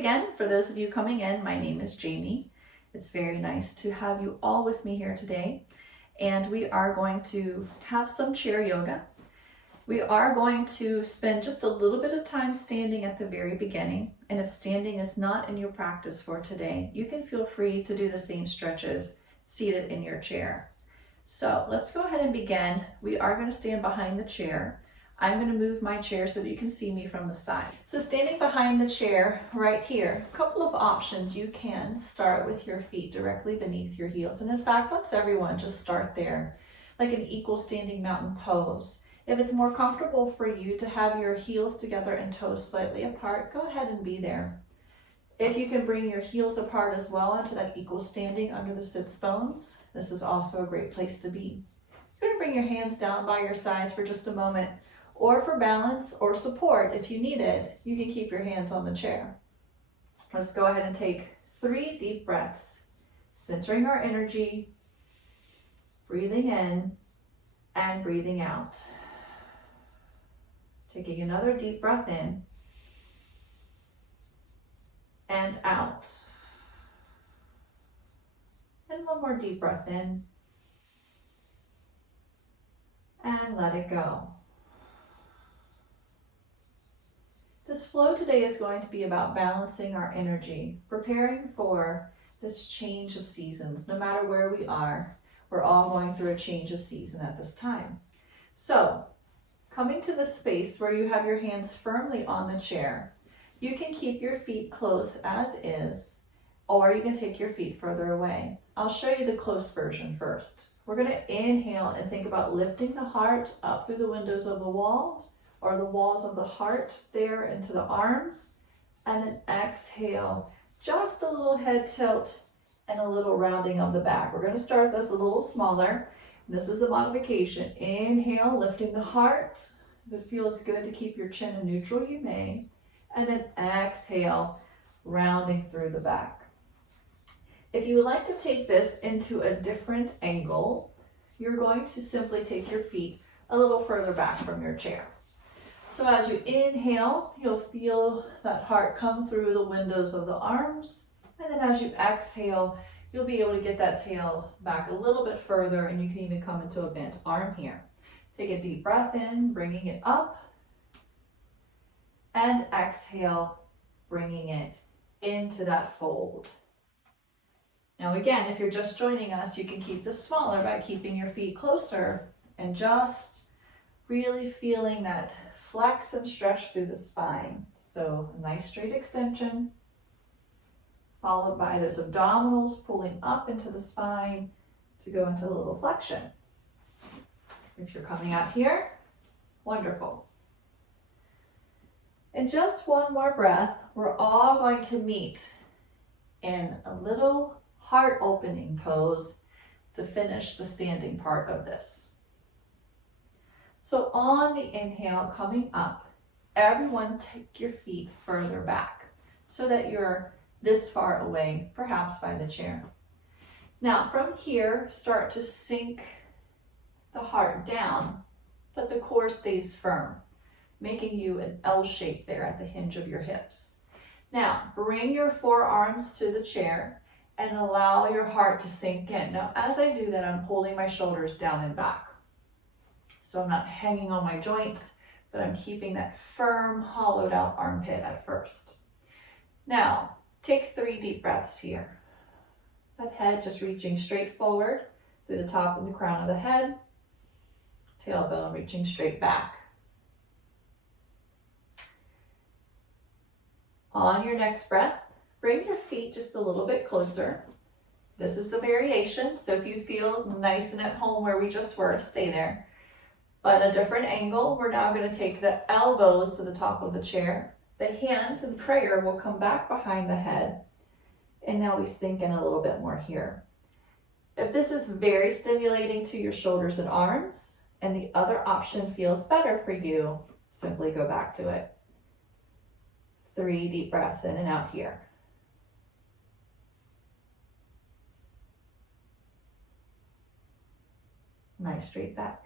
again. For those of you coming in, my name is Jamie. It's very nice to have you all with me here today. And we are going to have some chair yoga. We are going to spend just a little bit of time standing at the very beginning. And if standing is not in your practice for today, you can feel free to do the same stretches seated in your chair. So let's go ahead and begin. We are going to stand behind the chair. I'm going to move my chair so that you can see me from the side. So standing behind the chair right here, a couple of options. You can start with your feet directly beneath your heels. And in fact, let's everyone just start there, like an equal standing mountain pose. If it's more comfortable for you to have your heels together and toes slightly apart, go ahead and be there. If you can bring your heels apart as well into that equal standing under the sits bones, this is also a great place to be. You're going to bring your hands down by your sides for just a moment, or for balance or support if you need it, you can keep your hands on the chair. Let's go ahead and take 3 deep breaths, centering our energy, breathing in and breathing out. Taking another deep breath in and out. And one more deep breath in and let it go. This flow today is going to be about balancing our energy, preparing for this change of seasons. No matter where we are, we're all going through a change of season at this time. So, coming to the space where you have your hands firmly on the chair, you can keep your feet close as is, or you can take your feet further away. I'll show you the close version first. We're going to inhale and think about lifting the heart up through the windows of the walls, or the walls of the heart there into the arms, and then exhale, just a little head tilt and a little rounding of the back. We're going to start this a little smaller. This is a modification. Inhale, lifting the heart. If it feels good to keep your chin in neutral, you may. And then exhale, rounding through the back. If you would like to take this into a different angle, you're going to simply take your feet a little further back from your chair. So as you inhale, you'll feel that heart come through the windows of the arms. And then as you exhale, you'll be able to get that tail back a little bit further, and you can even come into a bent arm here. Take a deep breath in, bringing it up. And exhale, bringing it into that fold. Now again, if you're just joining us, you can keep this smaller by keeping your feet closer and just really feeling that flex and stretch through the spine. So a nice straight extension, followed by those abdominals pulling up into the spine to go into a little flexion. If you're coming out here, wonderful. And just one more breath, we're all going to meet in a little heart opening pose to finish the standing part of this. So on the inhale, coming up, everyone take your feet further back so that you're this far away, perhaps by the chair. Now from here, start to sink the heart down, but the core stays firm, making you an L shape there at the hinge of your hips. Now bring your forearms to the chair and allow your heart to sink in. Now as I do that, I'm pulling my shoulders down and back. So I'm not hanging on my joints, but I'm keeping that firm, hollowed out armpit at first. Now, take 3 deep breaths here. That head just reaching straight forward through the top and the crown of the head. Tailbone reaching straight back. On your next breath, bring your feet just a little bit closer. This is a variation, so if you feel nice and at home where we just were, stay there. But a different angle, we're now going to take the elbows to the top of the chair. The hands in prayer will come back behind the head. And now we sink in a little bit more here. If this is very stimulating to your shoulders and arms, and the other option feels better for you, simply go back to it. 3 deep breaths in and out here. Nice straight back.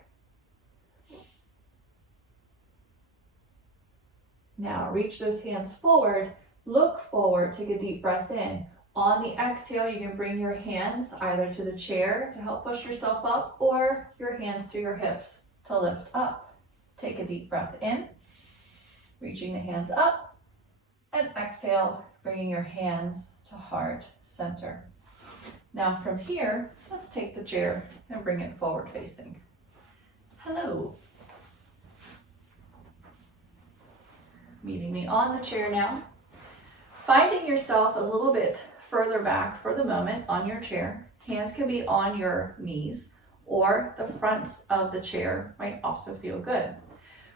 Now reach those hands forward Look forward, take a deep breath in. On the exhale, you can bring your hands either to the chair to help push yourself up, or your hands to your hips to lift up. Take a deep breath in, reaching the hands up, and exhale, bringing your hands to heart center. Now from here, let's take the chair and bring it forward facing. Hello. Meeting me on the chair now. Finding yourself a little bit further back for the moment on your chair. Hands can be on your knees, or the fronts of the chair might also feel good.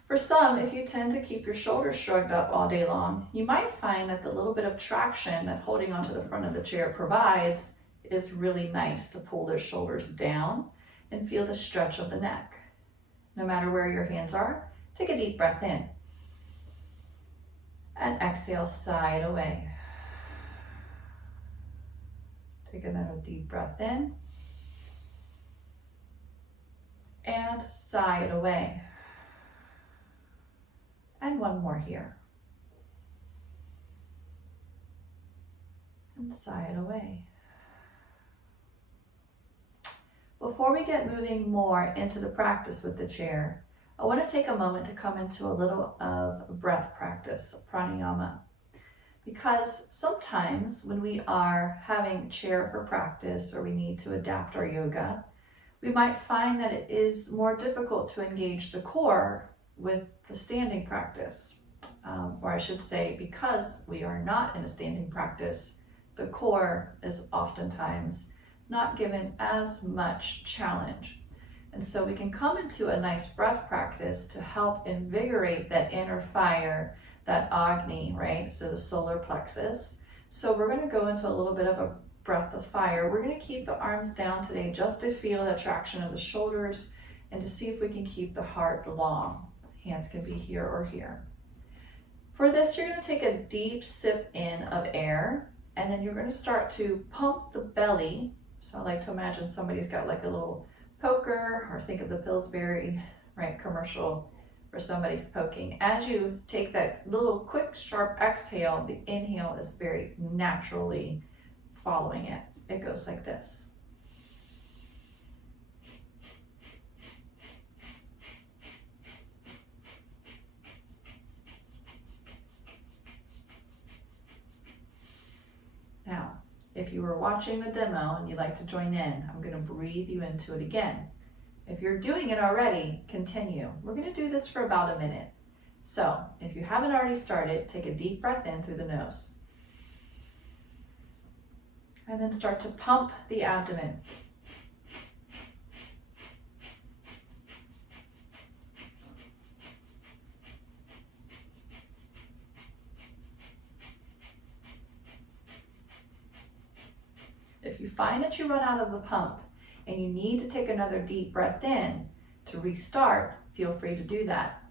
For some, if you tend to keep your shoulders shrugged up all day long, you might find that the little bit of traction that holding onto the front of the chair provides is really nice to pull those shoulders down and feel the stretch of the neck. No matter where your hands are, take a deep breath in. And exhale, sigh it away. Take another deep breath in. And sigh it away. And one more here. And sigh it away. Before we get moving more into the practice with the chair, I want to take a moment to come into a little of breath practice, pranayama. Because sometimes when we are having chair for practice, or we need to adapt our yoga, we might find that it is more difficult to engage the core with the standing practice. Or I should say, because we are not in a standing practice, the core is oftentimes not given as much challenge. And so we can come into a nice breath practice to help invigorate that inner fire, that Agni, right? So the solar plexus. So we're going to go into a little bit of a breath of fire. We're going to keep the arms down today just to feel the traction of the shoulders and to see if we can keep the heart long. Hands can be here or here. For this, you're going to take a deep sip in of air, and then you're going to start to pump the belly. So I like to imagine somebody's got like a little poker, or think of the Pillsbury, right, commercial where somebody's poking. As you take that little quick sharp exhale, the inhale is very naturally following it. It goes like this. Now, if you were watching the demo and you'd like to join in, I'm going to breathe you into it again. If you're doing it already, continue. We're going to do this for about a minute. So if you haven't already started, take a deep breath in through the nose. And then start to pump the abdomen. If you find that you run out of the pump and you need to take another deep breath in to restart, feel free to do that.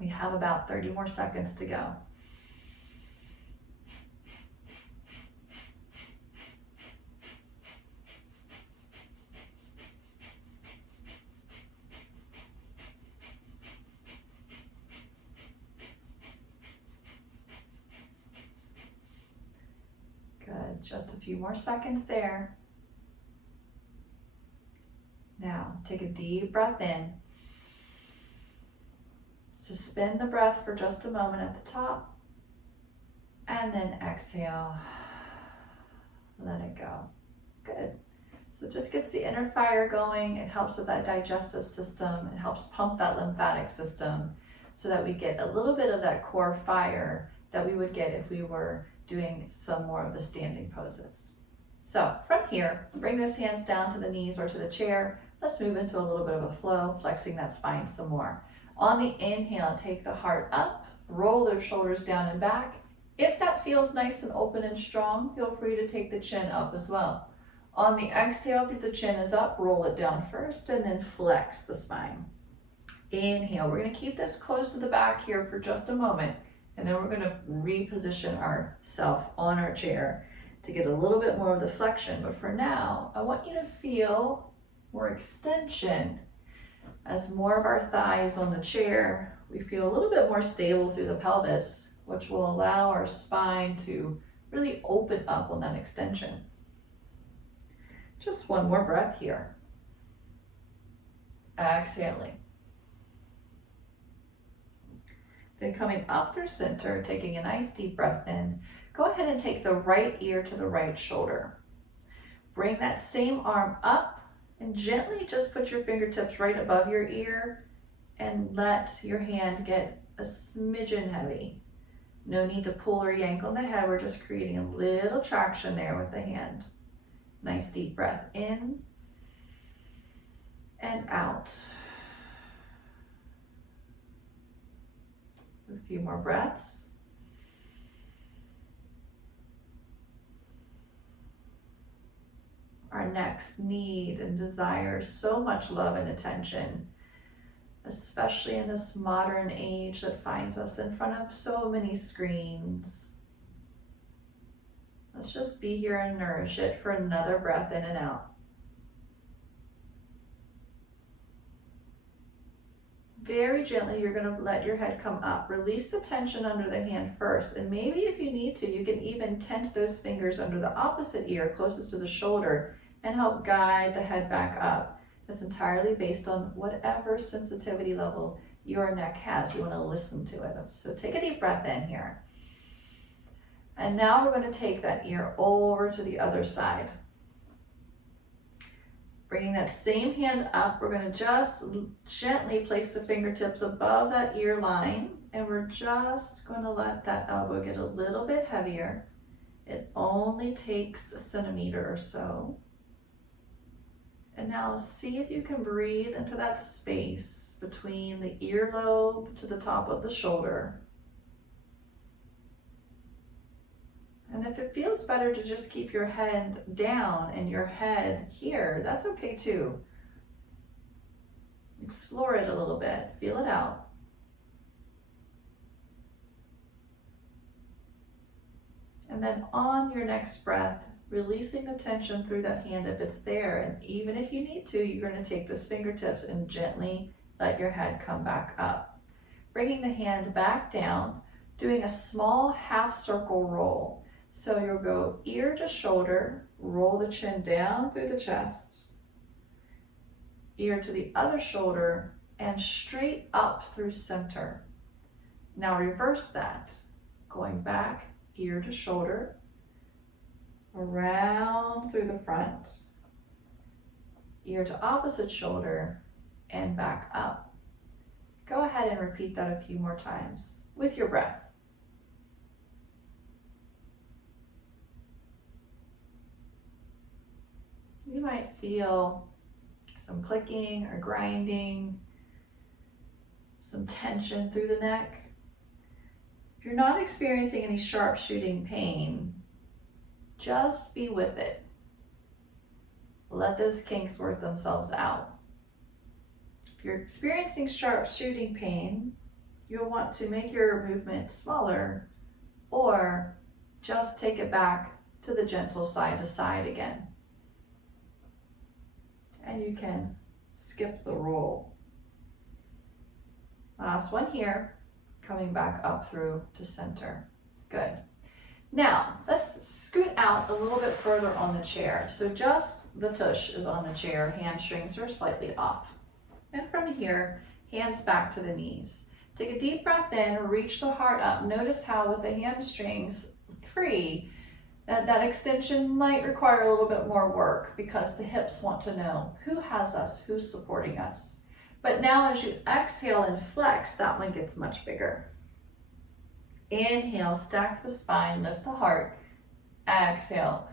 We have about 30 more seconds to go. Good, just a few more seconds there. Now, take a deep breath in. Suspend the breath for just a moment at the top. And then exhale. Let it go. Good. So it just gets the inner fire going. It helps with that digestive system. It helps pump that lymphatic system so that we get a little bit of that core fire that we would get if we were doing some more of the standing poses. So from here, bring those hands down to the knees or to the chair. Let's move into a little bit of a flow, flexing that spine some more. On the inhale, take the heart up, roll those shoulders down and back. If that feels nice and open and strong, feel free to take the chin up as well. On the exhale, if the chin is up, roll it down first and then flex the spine. Inhale, we're going to keep this close to the back here for just a moment, and then we're going to reposition ourselves on our chair to get a little bit more of the flexion. But for now, I want you to feel more extension as more of our thighs on the chair. We feel a little bit more stable through the pelvis. which will allow our spine to really open up on that extension. Just one more breath here. Exhaling. Then coming up through center, taking a nice deep breath in, go ahead and take the right ear to the right shoulder. Bring that same arm up and gently just put your fingertips right above your ear and let your hand get a smidgen heavy. No need to pull or yank on the head, we're just creating a little traction there with the hand. Nice deep breath in and out. A few more breaths. Our necks need and desire so much love and attention, especially in this modern age that finds us in front of so many screens. Let's just be here and nourish it for another breath in and out. Very gently, you're going to let your head come up. Release the tension under the hand first, and maybe if you need to, you can even tent those fingers under the opposite ear closest to the shoulder and help guide the head back up. It's entirely based on whatever sensitivity level your neck has. You want to listen to it. So take a deep breath in here. And now we're going to take that ear over to the other side. Bringing that same hand up, we're going to just gently place the fingertips above that ear line, and we're just going to let that elbow get a little bit heavier. It only takes a centimeter or so. And now see if you can breathe into that space between the earlobe to the top of the shoulder. And if it feels better to just keep your head down and your head here, that's okay too. Explore it a little bit, feel it out. And then on your next breath, releasing the tension through that hand if it's there. And even if you need to, you're going to take those fingertips and gently let your head come back up. Bringing the hand back down, doing a small half circle roll. So you'll go ear to shoulder, roll the chin down through the chest, ear to the other shoulder, and straight up through center. Now reverse that, going back, ear to shoulder, around through the front, ear to opposite shoulder, and back up. Go ahead and repeat that a few more times with your breath. You might feel some clicking or grinding, some tension through the neck. If you're not experiencing any sharp shooting pain, just be with it. Let those kinks work themselves out. If you're experiencing sharp shooting pain, you'll want to make your movement smaller or just take it back to the gentle side to side again. And you can skip the roll. Last one here, coming back up through to center. Good. Now, let's scoot out a little bit further on the chair. So just the tush is on the chair, hamstrings are slightly off. And from here, hands back to the knees. Take a deep breath in, reach the heart up. Notice how with the hamstrings free, that extension might require a little bit more work because the hips want to know who has us, who's supporting us. But now as you exhale and flex, that one gets much bigger. Inhale, stack the spine, lift the heart. Exhale,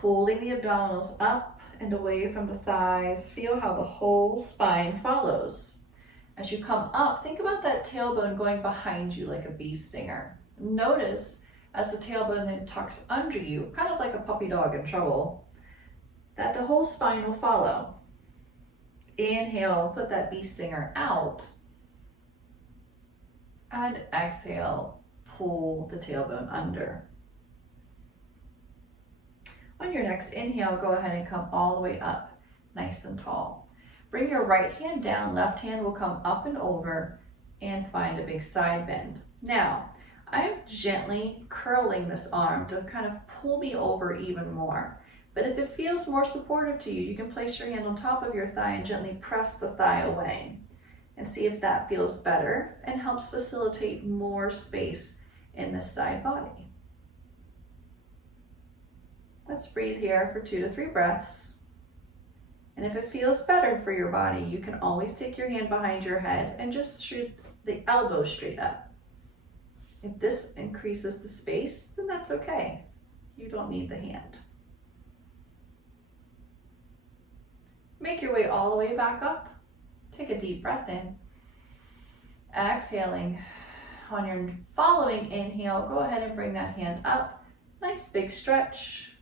pulling the abdominals up and away from the thighs. Feel how the whole spine follows. As you come up, think about that tailbone going behind you like a bee stinger. Notice as the tailbone then tucks under you, kind of like a puppy dog in trouble, that the whole spine will follow. Inhale, put that bee stinger out. And exhale, pull the tailbone under. On your next inhale, go ahead and come all the way up, nice and tall. Bring your right hand down, left hand will come up and over and find a big side bend. Now, I'm gently curling this arm to kind of pull me over even more. But if it feels more supportive to you, you can place your hand on top of your thigh and gently press the thigh away and see if that feels better and helps facilitate more space in this side body. Let's breathe here for 2 to 3 breaths. And if it feels better for your body, you can always take your hand behind your head and just shoot the elbow straight up. If this increases the space, then that's okay. You don't need the hand. Make your way all the way back up. Take a deep breath in. Exhaling. On your following inhale, go ahead and bring that hand up. Nice big stretch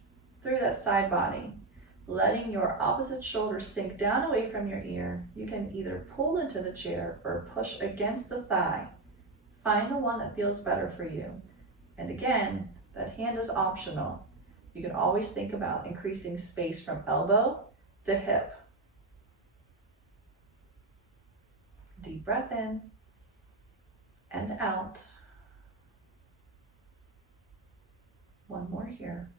through that side body. Letting your opposite shoulder sink down away from your ear. You can either pull into the chair or push against the thigh. Find the one that feels better for you. And again, that hand is optional. You can always think about increasing space from elbow to hip. Deep breath in and out. One more here.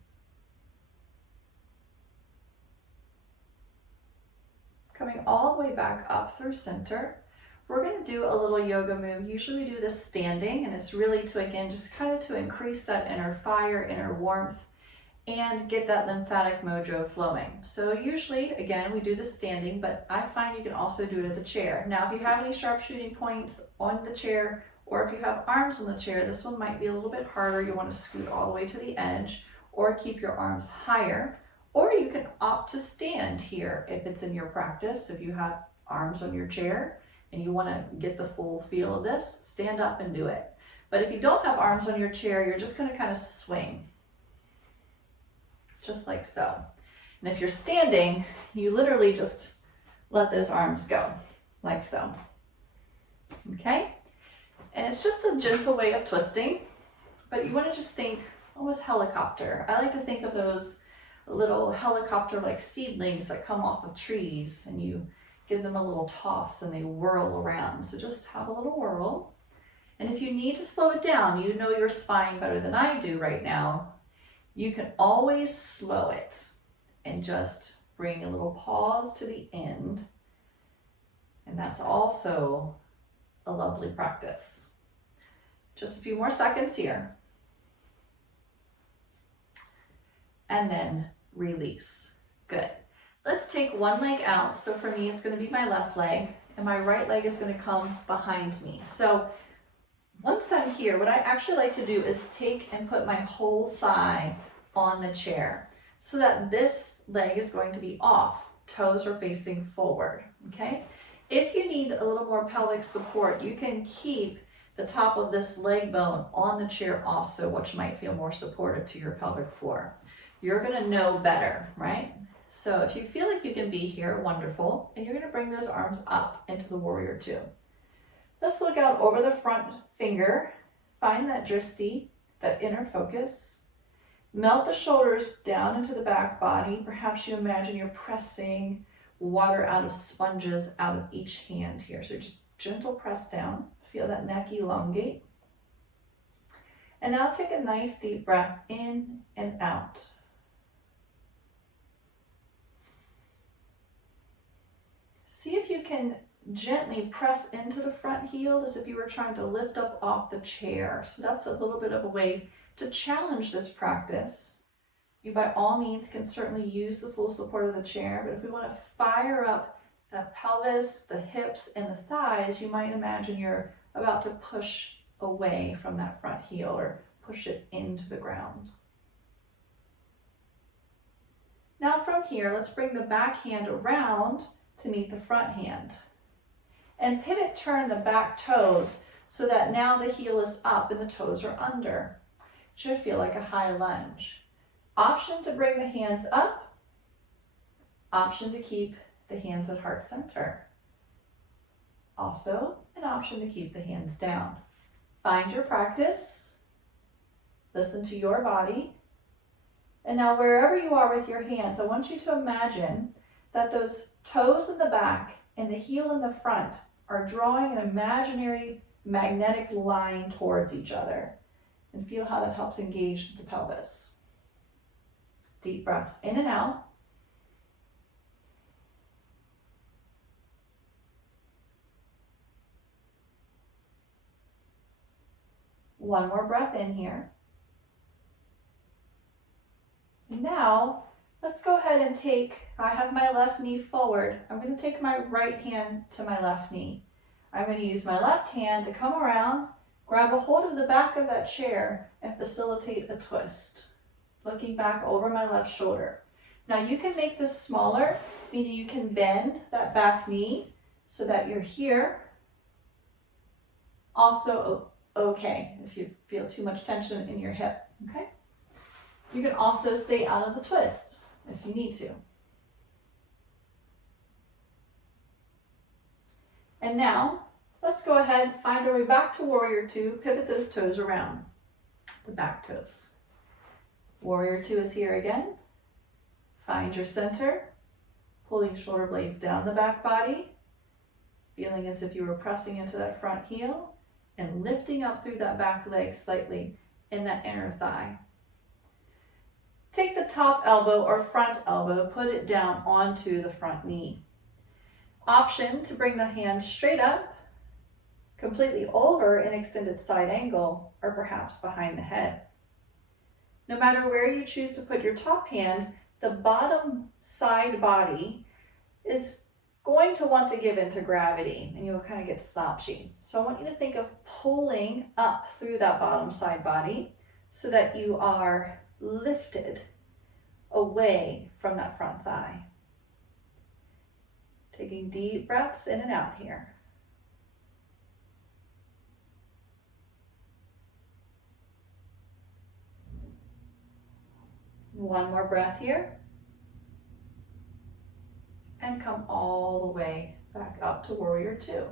Coming all the way back up through center. We're going to do a little yoga move. Usually we do this standing, and it's really to, again, just kind of to increase that inner fire, inner warmth, and get that lymphatic mojo flowing. So usually, again, we do the standing, but I find you can also do it at the chair. Now, if you have any sharpshooting points on the chair, or if you have arms on the chair, this one might be a little bit harder. You want to scoot all the way to the edge, or keep your arms higher, or you can opt to stand here if it's in your practice. If you have arms on your chair, and you want to get the full feel of this, stand up and do it. But if you don't have arms on your chair, you're just going to kind of swing, just like so. And if you're standing, you literally just let those arms go, like so. Okay? And it's just a gentle way of twisting, but you want to just think, almost helicopter. I like to think of those little helicopter-like seedlings that come off of trees, and you give them a little toss and they whirl around. So just have a little whirl. And if you need to slow it down, you know your spine better than I do right now, you can always slow it and just bring a little pause to the end. And that's also a lovely practice. Just a few more seconds here. And then release. Good. Let's take one leg out. So for me, it's going to be my left leg, and my right leg is going to come behind me. So once I'm here, what I actually like to do is take and put my whole thigh on the chair so that this leg is going to be off. Toes are facing forward, okay? If you need a little more pelvic support, you can keep the top of this leg bone on the chair also, which might feel more supportive to your pelvic floor. You're going to know better, right? So if you feel like you can be here, wonderful. And you're going to bring those arms up into the warrior two. Let's look out over the front finger. Find that drishti, that inner focus. Melt the shoulders down into the back body. Perhaps you imagine you're pressing water out of sponges out of each hand here. So just gentle press down. Feel that neck elongate. And now take a nice deep breath in and out. See if you can gently press into the front heel as if you were trying to lift up off the chair. So that's a little bit of a way to challenge this practice. You by all means can certainly use the full support of the chair, but if we want to fire up that pelvis, the hips, and the thighs, you might imagine you're about to push away from that front heel or push it into the ground. Now from here, let's bring the back hand around to meet the front hand. And pivot turn the back toes so that now the heel is up and the toes are under. Should feel like a high lunge. Option to bring the hands up. Option to keep the hands at heart center. Also, an option to keep the hands down. Find your practice. Listen to your body. And now wherever you are with your hands, I want you to imagine that those toes in the back and the heel in the front are drawing an imaginary magnetic line towards each other. and feel how that helps engage the pelvis. Deep breaths in and out. One more breath in here. Now, let's go ahead and I have my left knee forward. I'm going to take my right hand to my left knee. I'm going to use my left hand to come around, grab a hold of the back of that chair, and facilitate a twist. Looking back over my left shoulder. Now you can make this smaller, meaning you can bend that back knee so that you're here. Also okay if you feel too much tension in your hip, okay? You can also stay out of the twist if you need to. And now, let's go ahead, find our way back to Warrior Two, pivot those toes around, the back toes. Warrior Two is here again. Find your center, pulling shoulder blades down the back body, feeling as if you were pressing into that front heel, and lifting up through that back leg slightly in that inner thigh. Take the top elbow or front elbow, put it down onto the front knee. Option to bring the hands straight up, completely over an extended side angle, or perhaps behind the head. No matter where you choose to put your top hand, the bottom side body is going to want to give into gravity, and you'll kind of get slouchy. So I want you to think of pulling up through that bottom side body so that you are lifted away from that front thigh. Taking deep breaths in and out here. One more breath here. And come all the way back up to Warrior Two.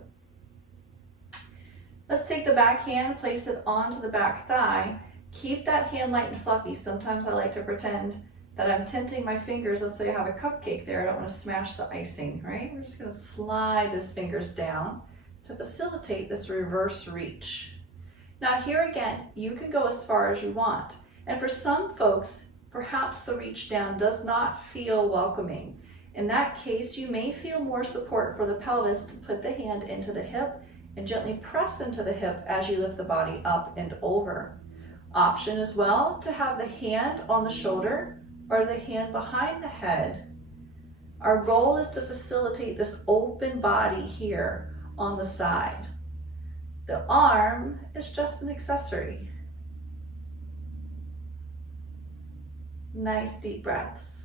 Let's take the back hand, place it onto the back thigh. Keep that hand light and fluffy. Sometimes I like to pretend that I'm tinting my fingers. Let's say I have a cupcake there. I don't want to smash the icing, right? We're just going to slide those fingers down to facilitate this reverse reach. Now here again, you can go as far as you want. And for some folks, perhaps the reach down does not feel welcoming. In that case, you may feel more support for the pelvis to put the hand into the hip and gently press into the hip as you lift the body up and over. Option as well to have the hand on the shoulder or the hand behind the head. Our goal is to facilitate this open body here on the side. The arm is just an accessory. Nice deep breaths.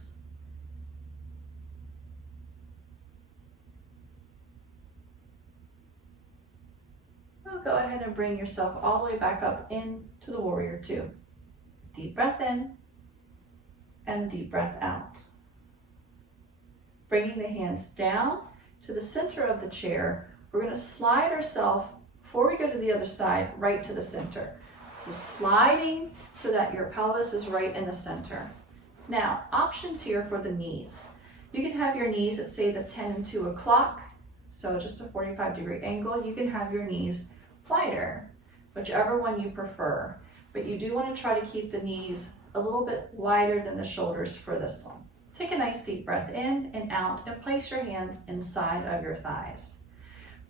Go ahead and bring yourself all the way back up into the Warrior Two. Deep breath in and deep breath out. Bringing the hands down to the center of the chair, we're going to slide ourselves, before we go to the other side, right to the center. So sliding so that your pelvis is right in the center. Now, options here for the knees. You can have your knees at, say, the 10 and 2 o'clock, so just a 45-degree angle. You can have your knees wider, whichever one you prefer. But you do want to try to keep the knees a little bit wider than the shoulders for this one. Take a nice deep breath in and out and place your hands inside of your thighs.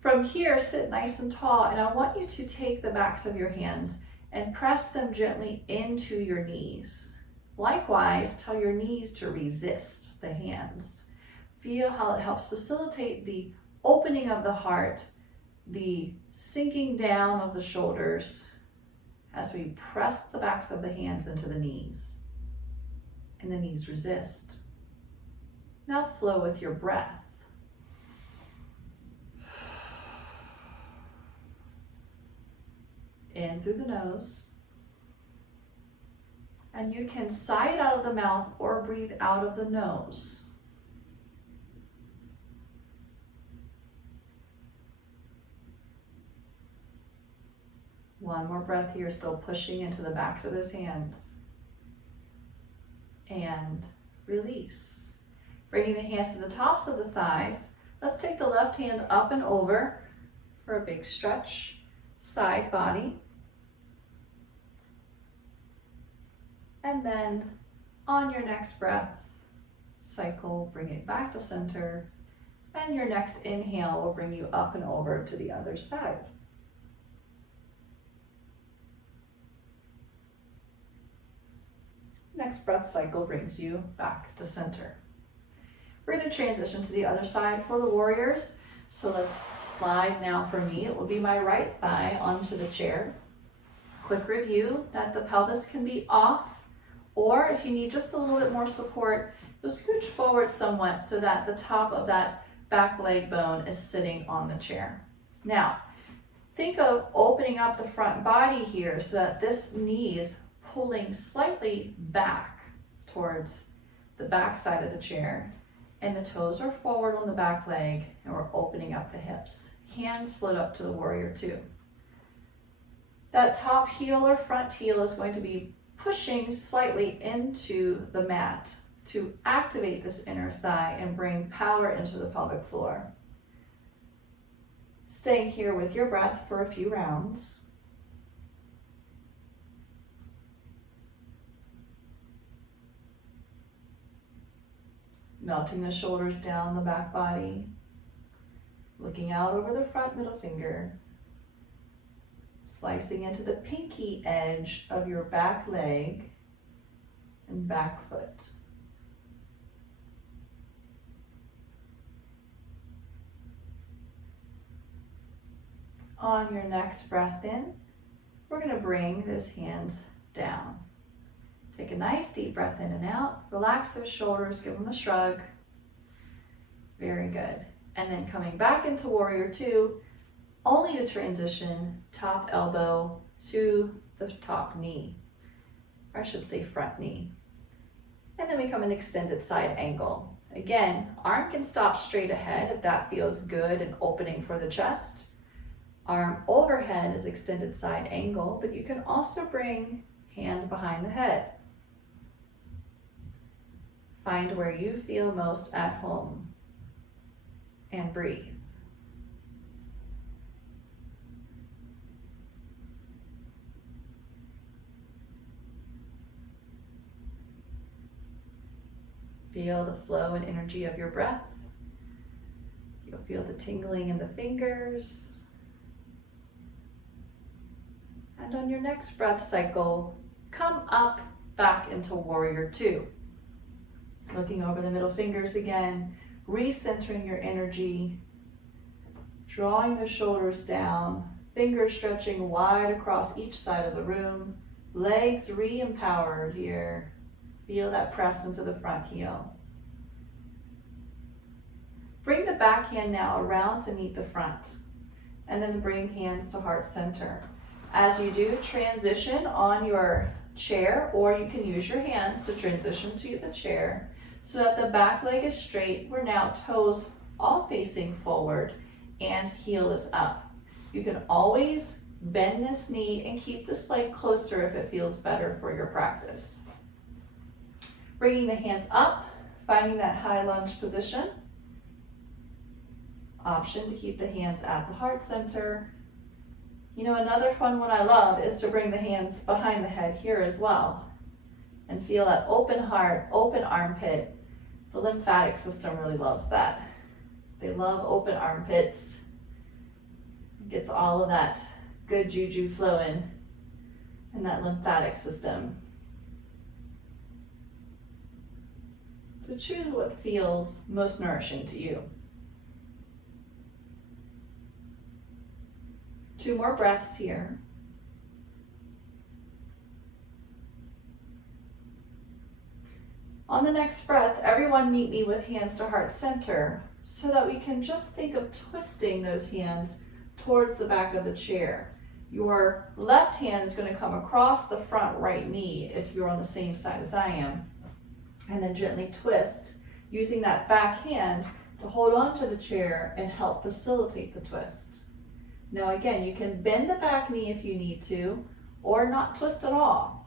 From here, sit nice and tall, and I want you to take the backs of your hands and press them gently into your knees. Likewise, tell your knees to resist the hands. Feel how it helps facilitate the opening of the heart, the sinking down of the shoulders as we press the backs of the hands into the knees. And the knees resist. Now flow with your breath. In through the nose. And you can sigh it out of the mouth or breathe out of the nose. One more breath here, still pushing into the backs of those hands. And release. Bringing the hands to the tops of the thighs. Let's take the left hand up and over for a big stretch. Side body. And then on your next breath cycle, bring it back to center. And your next inhale will bring you up and over to the other side. Next breath cycle brings you back to center. We're going to transition to the other side for the warriors. So let's slide now for me. It will be my right thigh onto the chair. Quick review that the pelvis can be off, or if you need just a little bit more support, you'll scooch forward somewhat so that the top of that back leg bone is sitting on the chair. Now, think of opening up the front body here so that this knee is pulling slightly back towards the back side of the chair, and the toes are forward on the back leg, and we're opening up the hips. Hands float up to the warrior two. That top heel or front heel is going to be pushing slightly into the mat to activate this inner thigh and bring power into the pelvic floor. Staying here with your breath for a few rounds. Melting the shoulders down the back body, looking out over the front middle finger, slicing into the pinky edge of your back leg and back foot. On your next breath in, we're going to bring those hands down. Take a nice deep breath in and out. Relax those shoulders, give them a shrug. Very good. And then coming back into warrior two, only to transition top elbow to the top knee, or I should say front knee. And then we come in extended side angle. Again, arm can stop straight ahead if that feels good and opening for the chest. Arm overhead is extended side angle, but you can also bring hand behind the head. Find where you feel most at home and breathe. Feel the flow and energy of your breath. You'll feel the tingling in the fingers. And on your next breath cycle, come up back into warrior two. Looking over the middle fingers again, recentering your energy, drawing the shoulders down, fingers stretching wide across each side of the room, legs re-empowered here. Feel that press into the front heel. Bring the back hand now around to meet the front, and then bring hands to heart center. As you do, transition on your chair, or you can use your hands to transition to the chair so that the back leg is straight. We're now toes all facing forward and heel is up. You can always bend this knee and keep this leg closer if it feels better for your practice. Bringing the hands up, finding that high lunge position. Option to keep the hands at the heart center. You know, another fun one I love is to bring the hands behind the head here as well and feel that open heart, open armpit. The lymphatic system really loves that. They love open armpits. It gets all of that good juju flowing in that lymphatic system. So choose what feels most nourishing to you. 2 more breaths here. On the next breath, everyone meet me with hands to heart center so that we can just think of twisting those hands towards the back of the chair. Your left hand is going to come across the front right knee if you're on the same side as I am, and then gently twist, using that back hand to hold on to the chair and help facilitate the twist. Now again, you can bend the back knee if you need to, or not twist at all.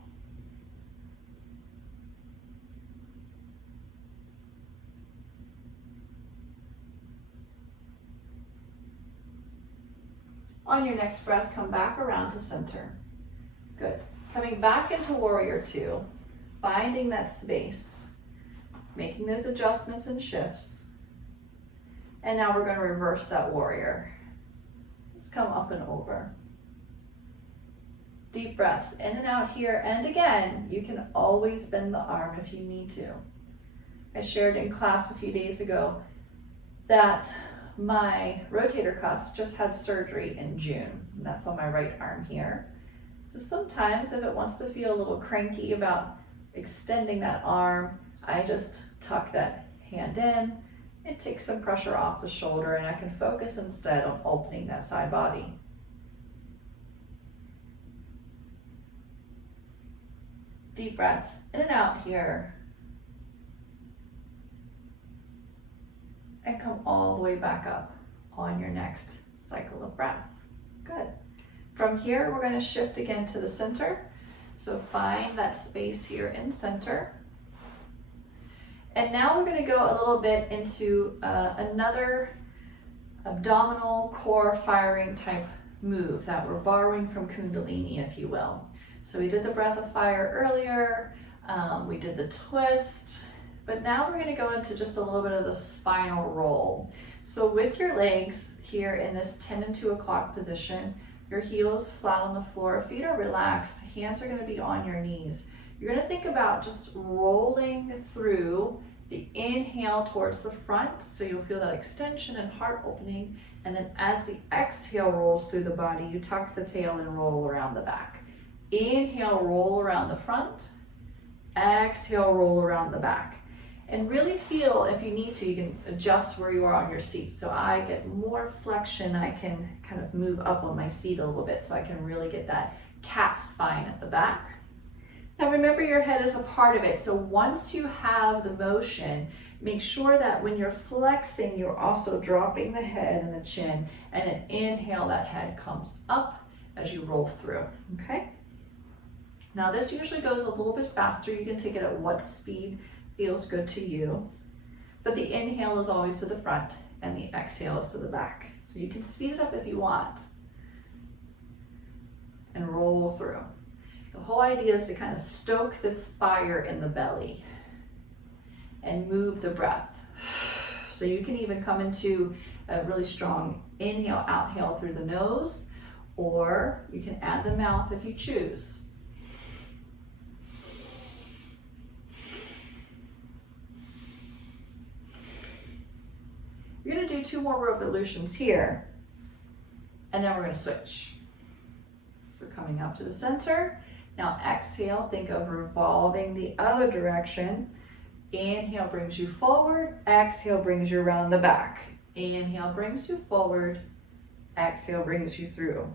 On your next breath, come back around to center. Good. Coming back into warrior two, finding that space, making those adjustments and shifts. And now we're going to reverse that warrior. Let's come up and over. Deep breaths in and out here. And again, you can always bend the arm if you need to. I shared in class a few days ago that my rotator cuff just had surgery in June, and that's on my right arm here. So sometimes if it wants to feel a little cranky about extending that arm, I just tuck that hand in and take some pressure off the shoulder, and I can focus instead on opening that side body. Deep breaths in and out here. And come all the way back up on your next cycle of breath. Good. From here, we're going to shift again to the center. So find that space here in center. And now we're going to go a little bit into another abdominal core firing type move that we're borrowing from Kundalini, if you will. So we did the breath of fire earlier, we did the twist, but now we're going to go into just a little bit of the spinal roll. So with your legs here in this 10 and 2 o'clock position, your heels flat on the floor, feet are relaxed, hands are going to be on your knees. You're going to think about just rolling through the inhale towards the front, so you'll feel that extension and heart opening, and then as the exhale rolls through the body, you tuck the tail and roll around the back. Inhale, roll around the front, exhale, roll around the back. And really feel, if you need to, you can adjust where you are on your seat. So I get more flexion, I can kind of move up on my seat a little bit so I can really get that cat spine at the back. Now remember, your head is a part of it. So once you have the motion, make sure that when you're flexing, you're also dropping the head and the chin, and then inhale, that head comes up as you roll through, okay? Now this usually goes a little bit faster. You can take it at what speed feels good to you, but the inhale is always to the front and the exhale is to the back. So you can speed it up if you want and roll through. The whole idea is to kind of stoke this fire in the belly and move the breath. So you can even come into a really strong inhale, outhale through the nose, or you can add the mouth if you choose. You're going to do 2 more revolutions here, and then we're going to switch. So coming up to the center. Now exhale, think of revolving the other direction. Inhale brings you forward, exhale brings you around the back. Inhale brings you forward, exhale brings you through.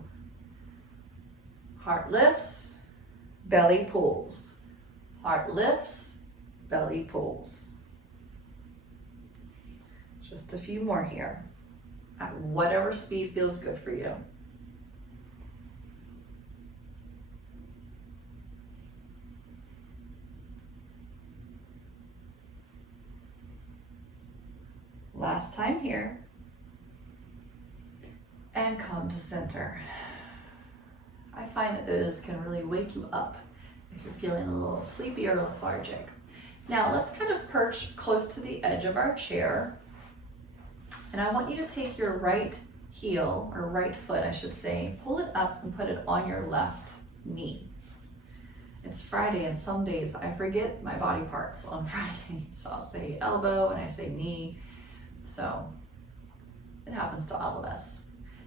Heart lifts, belly pulls. Heart lifts, belly pulls. Just a few more here, at whatever speed feels good for you. Last time here, and come to center. I find that those can really wake you up if you're feeling a little sleepy or lethargic. Now let's kind of perch close to the edge of our chair. And I want you to take your right heel, or right foot I should say, pull it up and put it on your left knee. It's Friday, and some days I forget my body parts on Friday. So I'll say elbow and I say knee. So it happens to all of us.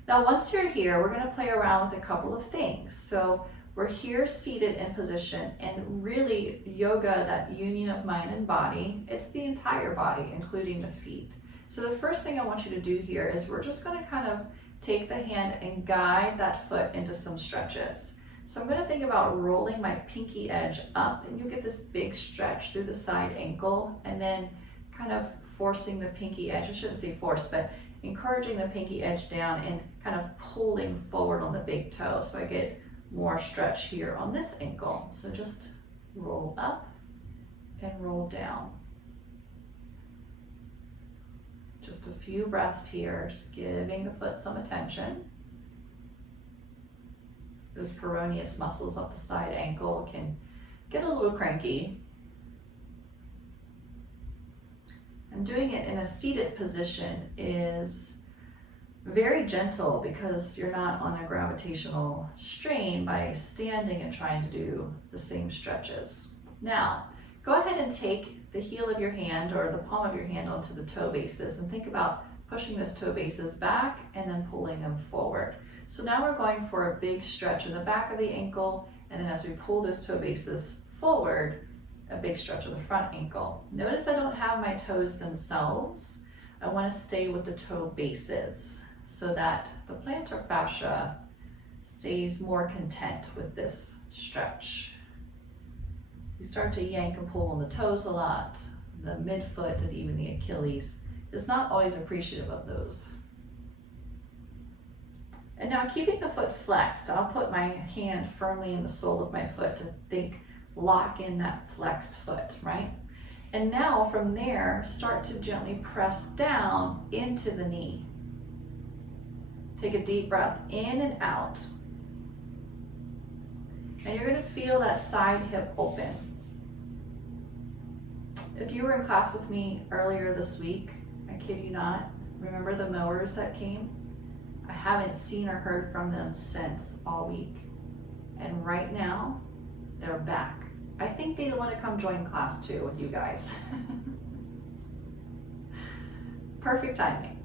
Now once you're here, we're going to play around with a couple of things. So we're here seated in position, and really yoga, that union of mind and body, it's the entire body, including the feet. So the first thing I want you to do here is we're just going to kind of take the hand and guide that foot into some stretches. So I'm going to think about rolling my pinky edge up, and you'll get this big stretch through the side ankle, and then kind of forcing the pinky edge, I shouldn't say force, but encouraging the pinky edge down and kind of pulling forward on the big toe. So I get more stretch here on this ankle. So just roll up and roll down. Just a few breaths here, just giving the foot some attention. Those peroneus muscles up the side ankle can get a little cranky. And doing it in a seated position is very gentle because you're not on a gravitational strain by standing and trying to do the same stretches. Now, go ahead and take the heel of your hand or the palm of your hand onto the toe bases and think about pushing those toe bases back and then pulling them forward. So now we're going for a big stretch in the back of the ankle, and then as we pull those toe bases forward, a big stretch of the front ankle. Notice I don't have my toes themselves. I want to stay with the toe bases so that the plantar fascia stays more content with this stretch. You start to yank and pull on the toes a lot. The midfoot and even the Achilles is not always appreciative of those. And now keeping the foot flexed, I'll put my hand firmly in the sole of my foot to lock in that flexed foot, right? And now from there, start to gently press down into the knee. Take a deep breath in and out. And you're going to feel that side hip open. If you were in class with me earlier this week, I kid you not, remember the mowers that came? I haven't seen or heard from them since all week. And right now, they're back. I think they want to come join class too with you guys. Perfect timing.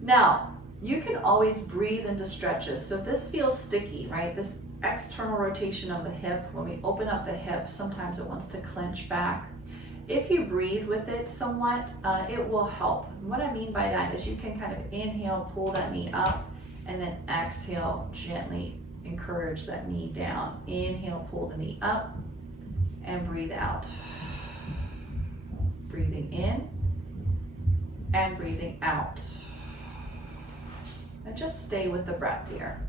Now, you can always breathe into stretches. So if this feels sticky, right? This external rotation of the hip, when we open up the hip, sometimes it wants to clench back. If you breathe with it somewhat, it will help. And what I mean by that is you can kind of inhale, pull that knee up, and then exhale, gently encourage that knee down. Inhale, pull the knee up, and breathe out. Breathing in, and breathing out. And just stay with the breath here.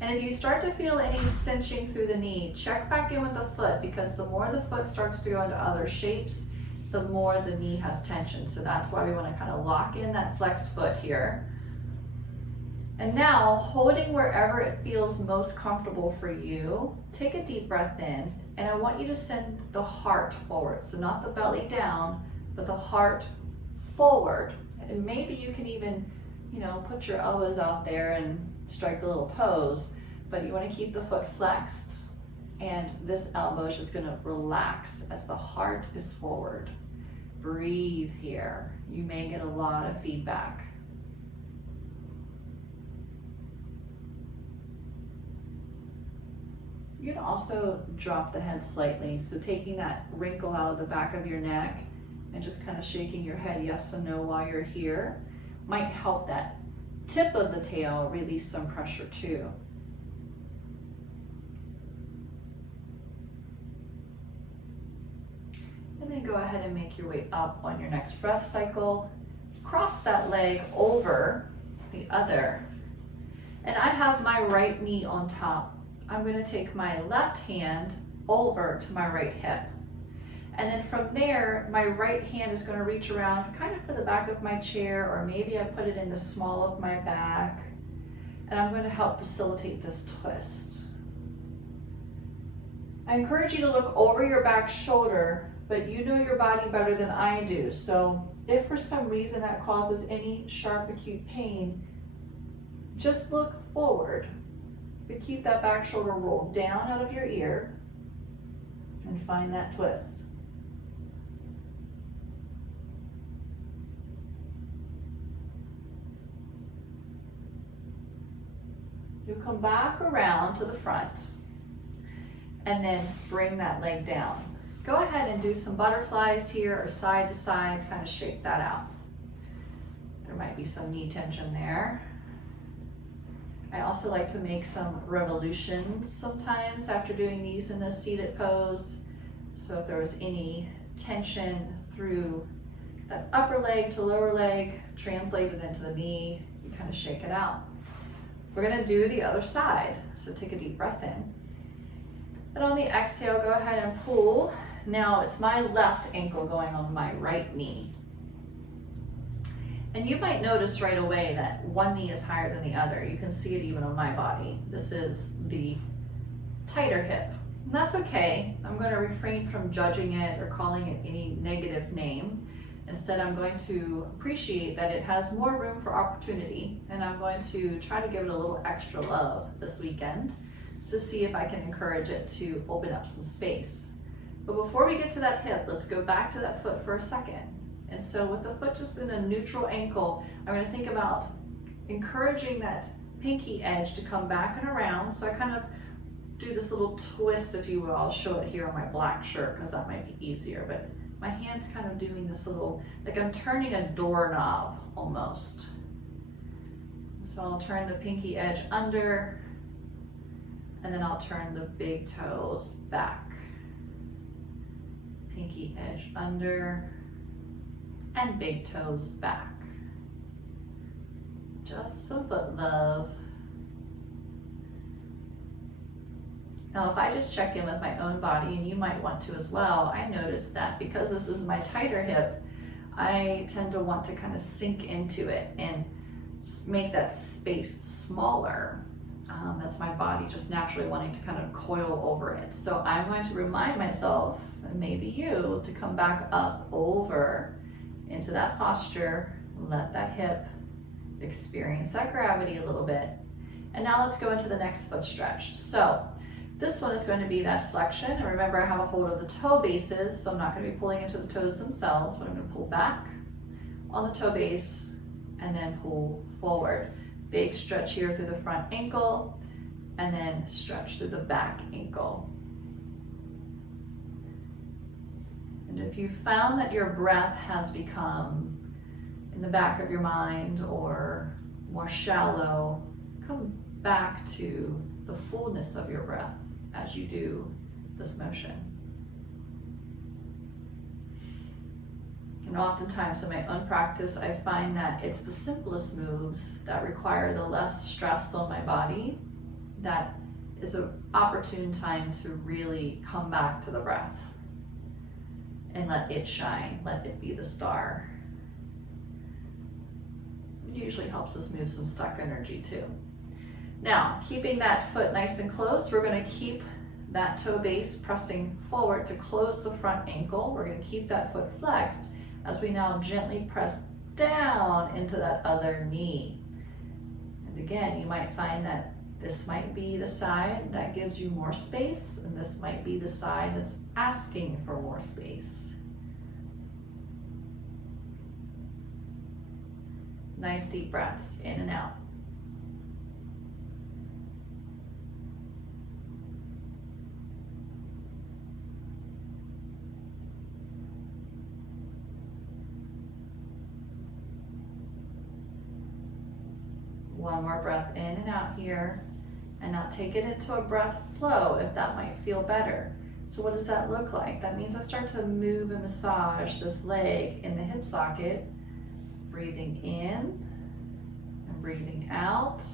And if you start to feel any cinching through the knee, check back in with the foot, because the more the foot starts to go into other shapes, the more the knee has tension. So that's why we want to kind of lock in that flexed foot here. And now, holding wherever it feels most comfortable for you, take a deep breath in, and I want you to send the heart forward. So not the belly down, but the heart forward. And maybe you can even, put your elbows out there and strike a little pose, but you want to keep the foot flexed, and this elbow is just going to relax as the heart is forward. Breathe here. You may get a lot of feedback. You can also drop the head slightly, so taking that wrinkle out of the back of your neck and just kind of shaking your head yes and no while you're here might help that tip of the tail release some pressure too. And then go ahead and make your way up on your next breath cycle. Cross that leg over the other. And I have my right knee on top. I'm going to take my left hand over to my right hip. And then from there, my right hand is going to reach around kind of for the back of my chair, or maybe I put it in the small of my back. And I'm going to help facilitate this twist. I encourage you to look over your back shoulder, but you know your body better than I do. So if for some reason that causes any sharp acute pain, just look forward. But keep that back shoulder rolled down out of your ear and find that twist. You'll come back around to the front and then bring that leg down. Go ahead and do some butterflies here, or side to sides, kind of shake that out. There might be some knee tension there. I also like to make some revolutions sometimes after doing these in a seated pose. So if there was any tension through that upper leg to lower leg, translate it into the knee, you kind of shake it out. We're going to do the other side. So take a deep breath in. And on the exhale, go ahead and pull. Now it's my left ankle going on my right knee. And you might notice right away that one knee is higher than the other. You can see it even on my body. This is the tighter hip. And that's okay. I'm going to refrain from judging it or calling it any negative name. Instead, I'm going to appreciate that it has more room for opportunity, and I'm going to try to give it a little extra love this weekend to see if I can encourage it to open up some space. But before we get to that hip, let's go back to that foot for a second. And so with the foot just in a neutral ankle, I'm going to think about encouraging that pinky edge to come back and around. So I kind of do this little twist, if you will. I'll show it here on my black shirt because that might be easier. But my hand's kind of doing this little, like I'm turning a doorknob almost. So I'll turn the pinky edge under, and then I'll turn the big toes back. Pinky edge under, and big toes back. Just some foot love. Now, if I just check in with my own body, and you might want to as well, I notice that because this is my tighter hip, I tend to want to kind of sink into it and make that space smaller. That's my body just naturally wanting to kind of coil over it. So I'm going to remind myself, and maybe you, to come back up over into that posture, let that hip experience that gravity a little bit. And now let's go into the next foot stretch. So this one is going to be that flexion. And remember, I have a hold of the toe bases, so I'm not going to be pulling into the toes themselves, but I'm going to pull back on the toe base and then pull forward. Big stretch here through the front ankle, and then stretch through the back ankle. And if you found that your breath has become in the back of your mind or more shallow, come back to the fullness of your breath as you do this motion. And oftentimes in my own practice, I find that it's the simplest moves that require the less stress on my body that is an opportune time to really come back to the breath and let it shine, let it be the star. It usually helps us move some stuck energy too. Now, keeping that foot nice and close, we're going to keep that toe base pressing forward to close the front ankle. We're going to keep that foot flexed as we now gently press down into that other knee. And again, you might find that this might be the side that gives you more space, and this might be the side that's asking for more space. Nice deep breaths in and out. One more breath in and out here. And now take it into a breath flow if that might feel better. So what does that look like? That means I start to move and massage this leg in the hip socket, breathing in and breathing out.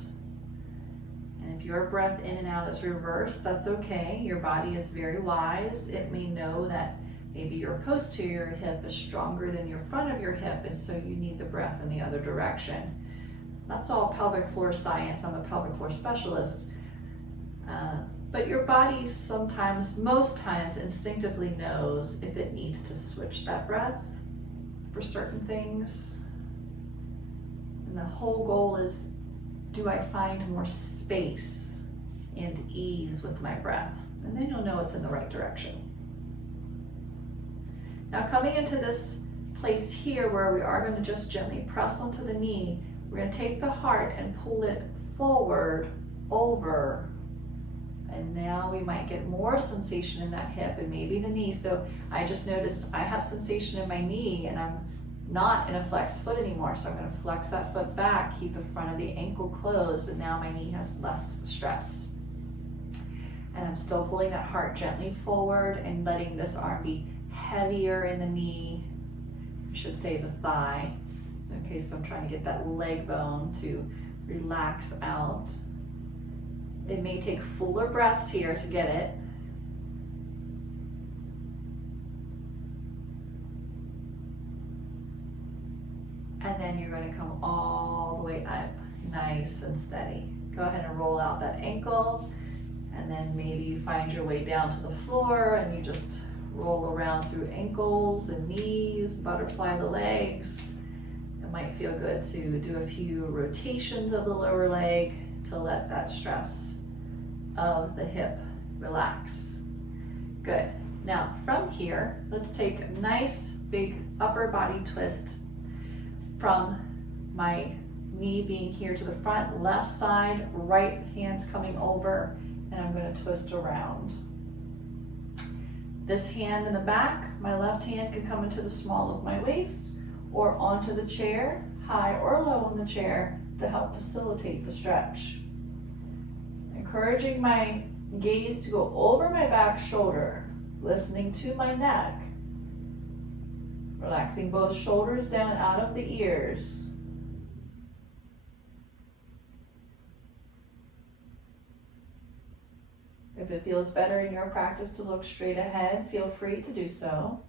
And if your breath in and out is reversed, that's okay. Your body is very wise. It may know that maybe your posterior hip is stronger than your front of your hip, and so you need the breath in the other direction. That's all pelvic floor science. I'm a pelvic floor specialist. But your body sometimes, most times, instinctively knows if it needs to switch that breath for certain things. And the whole goal is, do I find more space and ease with my breath? And then you'll know it's in the right direction. Now coming into this place here where we are going to just gently press onto the knee, we're going to take the heart and pull it forward, over, and now we might get more sensation in that hip and maybe the knee. So I just noticed I have sensation in my knee and I'm not in a flexed foot anymore. So I'm going to flex that foot back, keep the front of the ankle closed, and now my knee has less stress. And I'm still pulling that heart gently forward and letting this arm be heavier in the knee, I should say the thigh. Okay, so I'm trying to get that leg bone to relax out. It may take fuller breaths here to get it. And then you're going to come all the way up, nice and steady. Go ahead and roll out that ankle And then maybe you find your way down to the floor and you just roll around through ankles and knees, butterfly the legs. It might feel good to do a few rotations of the lower leg to let that stress of the hip relax. Good. Now from here, let's take a nice big upper body twist from my knee being here to the front, left side, right hand's coming over, and I'm going to twist around. This hand in the back, my left hand can come into the small of my waist or onto the chair, high or low on the chair, to help facilitate the stretch. Encouraging my gaze to go over my back shoulder, listening to my neck, relaxing both shoulders down out of the ears. If it feels better in your practice to look straight ahead, feel free to do so.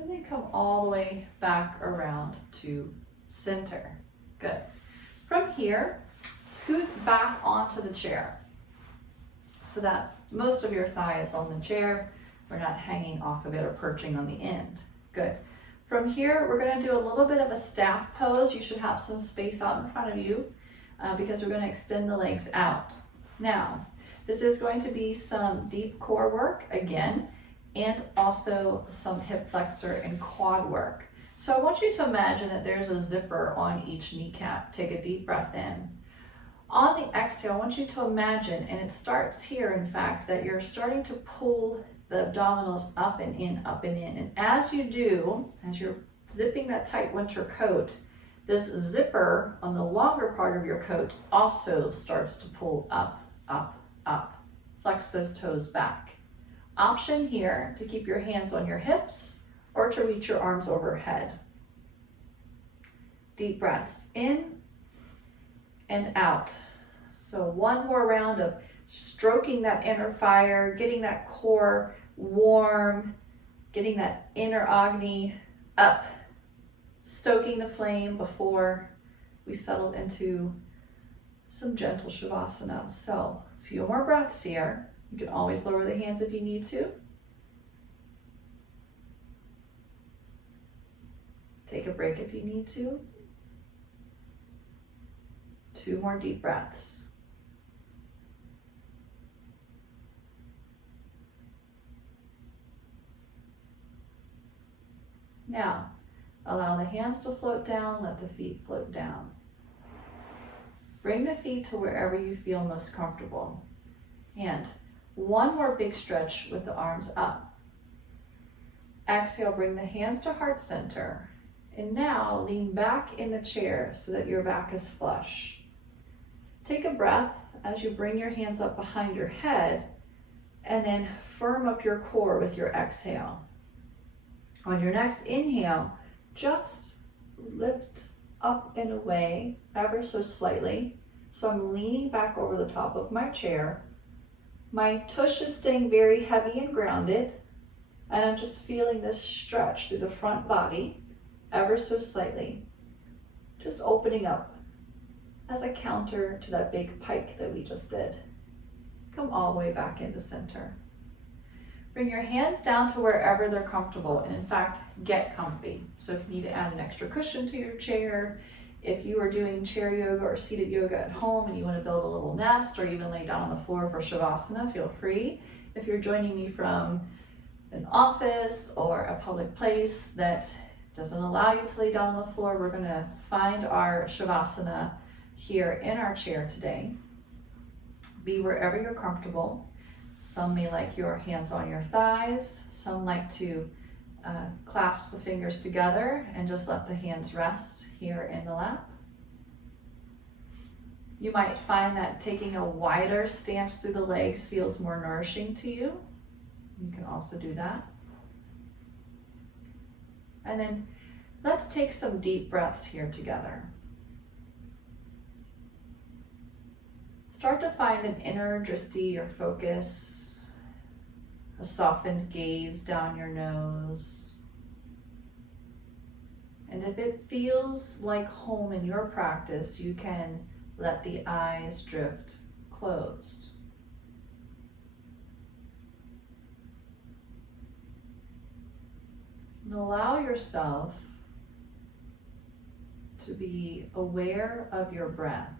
And then come all the way back around to center. Good. From here, scoot back onto the chair so that most of your thigh is on the chair. We're not hanging off of it or perching on the end. Good. From here, we're going to do a little bit of a staff pose. You should have some space out in front of you because we're going to extend the legs out. Now, this is going to be some deep core work again, and also some hip flexor and quad work. So I want you to imagine that there's a zipper on each kneecap. Take a deep breath in. On the exhale, I want you to imagine, and it starts here in fact, that you're starting to pull the abdominals up and in, up and in. And as you do, as you're zipping that tight winter coat, this zipper on the longer part of your coat also starts to pull up, up, up. Flex those toes back. Option here to keep your hands on your hips or to reach your arms overhead. Deep breaths in and out. So one more round of stroking that inner fire, getting that core warm, getting that inner Agni up, stoking the flame before we settled into some gentle Shavasana. So a few more breaths here. You can always lower the hands if you need to. Take a break if you need to. 2 more deep breaths. Now, allow the hands to float down, let the feet float down. Bring the feet to wherever you feel most comfortable. And one more big stretch with the arms up. Exhale, bring the hands to heart center. And now lean back in the chair so that your back is flush. Take a breath as you bring your hands up behind your head and then firm up your core with your exhale. On your next inhale, just lift up and away ever so slightly. So I'm leaning back over the top of my chair. My tush is staying very heavy and grounded, and I'm just feeling this stretch through the front body ever so slightly. Just opening up as a counter to that big pike that we just did. Come all the way back into center. Bring your hands down to wherever they're comfortable, and in fact, get comfy. So if you need to add an extra cushion to your chair, if you are doing chair yoga or seated yoga at home and you want to build a little nest or even lay down on the floor for Shavasana, feel free. If you're joining me from an office or a public place that doesn't allow you to lay down on the floor, we're going to find our Shavasana here in our chair today. Be wherever you're comfortable. Some may like your hands on your thighs. Some like to clasp the fingers together and just let the hands rest here in the lap. You might find that taking a wider stance through the legs feels more nourishing to you. You can also do that. And then let's take some deep breaths here together. Start to find an inner drishti or focus, a softened gaze down your nose. And if it feels like home in your practice, you can let the eyes drift closed. And allow yourself to be aware of your breath.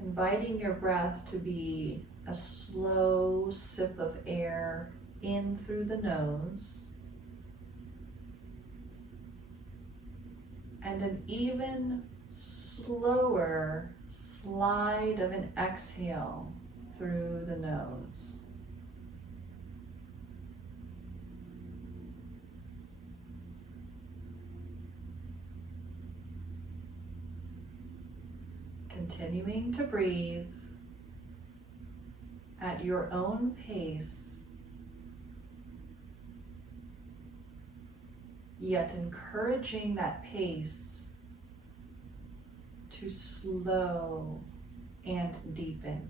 Inviting your breath to be a slow sip of air in through the nose, and an even slower slide of an exhale through the nose. Continuing to breathe at your own pace, yet encouraging that pace to slow and deepen.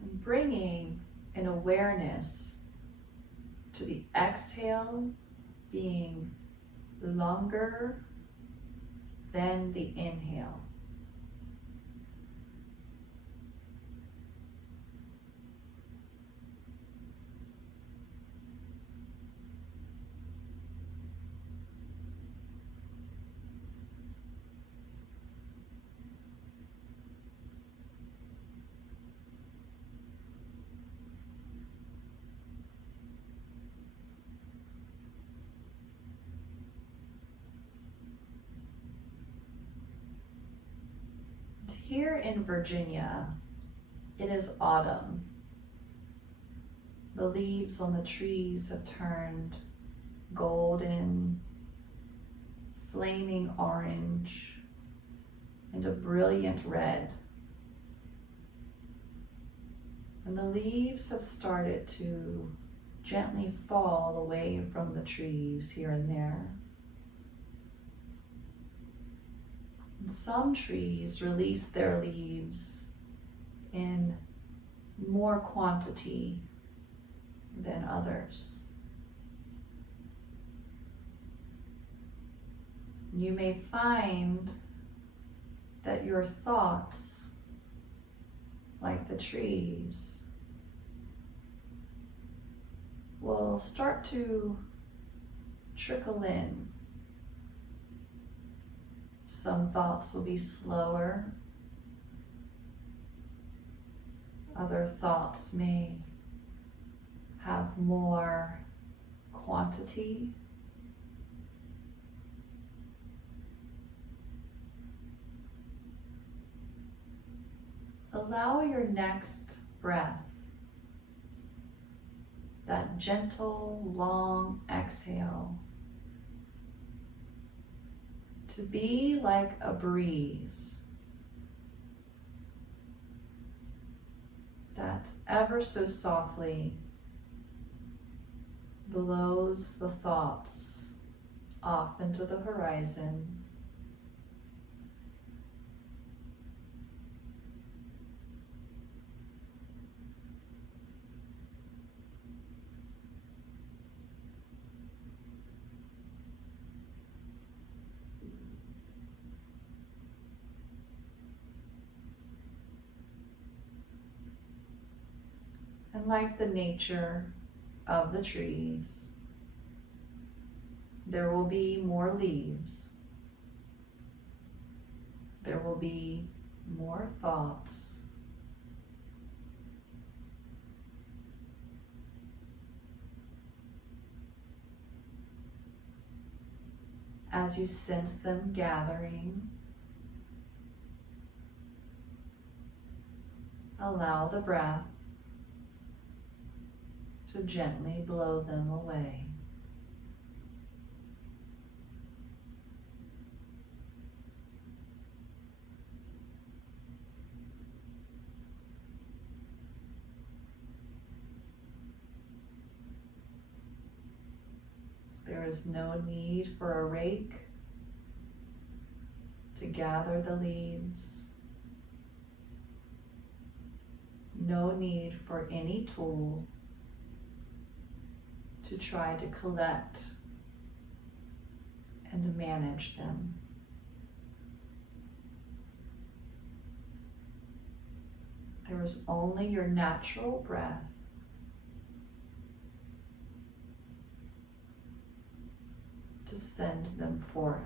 And bringing an awareness to the exhale being longer than the inhale. Here in Virginia, it is autumn. The leaves on the trees have turned golden, flaming orange, and a brilliant red. And the leaves have started to gently fall away from the trees here and there. And some trees release their leaves in more quantity than others. You may find that your thoughts, like the trees, will start to trickle in. Some thoughts will be slower. Other thoughts may have more quantity. Allow your next breath, that gentle, long exhale, to be like a breeze that ever so softly blows the thoughts off into the horizon. And like the nature of the trees, there will be more leaves. There will be more thoughts. As you sense them gathering, allow the breath to gently blow them away. There is no need for a rake to gather the leaves. No need for any tool to try to collect and manage them. There is only your natural breath to send them forth.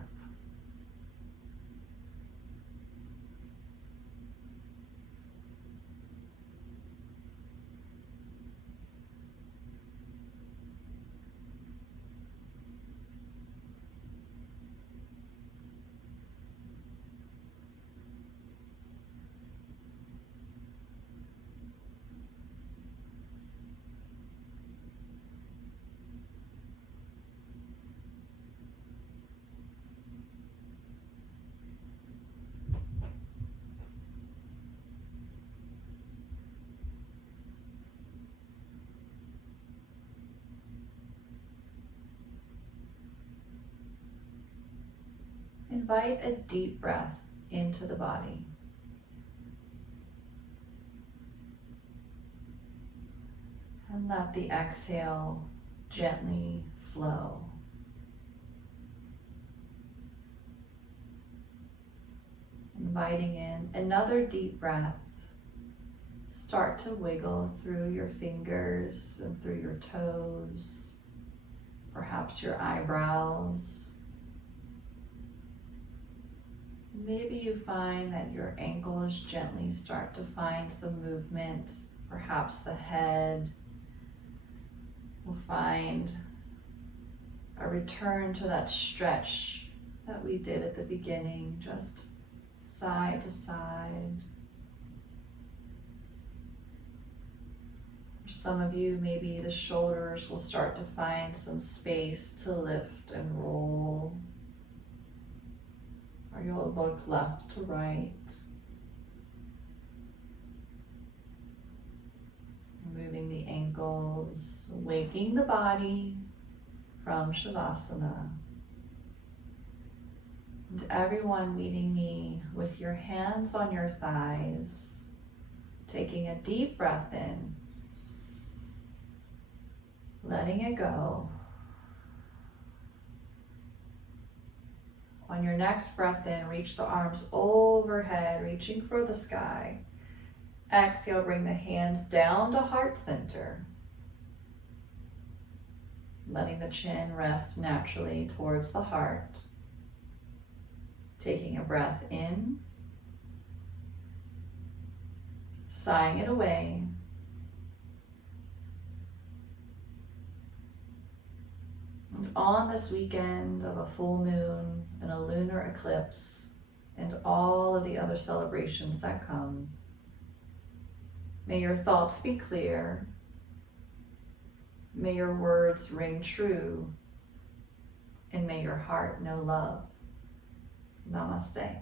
Invite a deep breath into the body. And let the exhale gently flow. Inviting in another deep breath. Start to wiggle through your fingers and through your toes, perhaps your eyebrows. Maybe you find that your ankles gently start to find some movement. Perhaps the head will find a return to that stretch that we did at the beginning, just side to side. For some of you, maybe the shoulders will start to find some space to lift and roll. Or you'll look left to right. Moving the ankles, waking the body from Shavasana. And everyone meeting me with your hands on your thighs, taking a deep breath in, letting it go. On your next breath in, reach the arms overhead, reaching for the sky. Exhale, bring the hands down to heart center. Letting the chin rest naturally towards the heart. Taking a breath in. Sighing it away. And on this weekend of a full moon and a lunar eclipse and all of the other celebrations that come, may your thoughts be clear. May your words ring true. And may your heart know love. Namaste.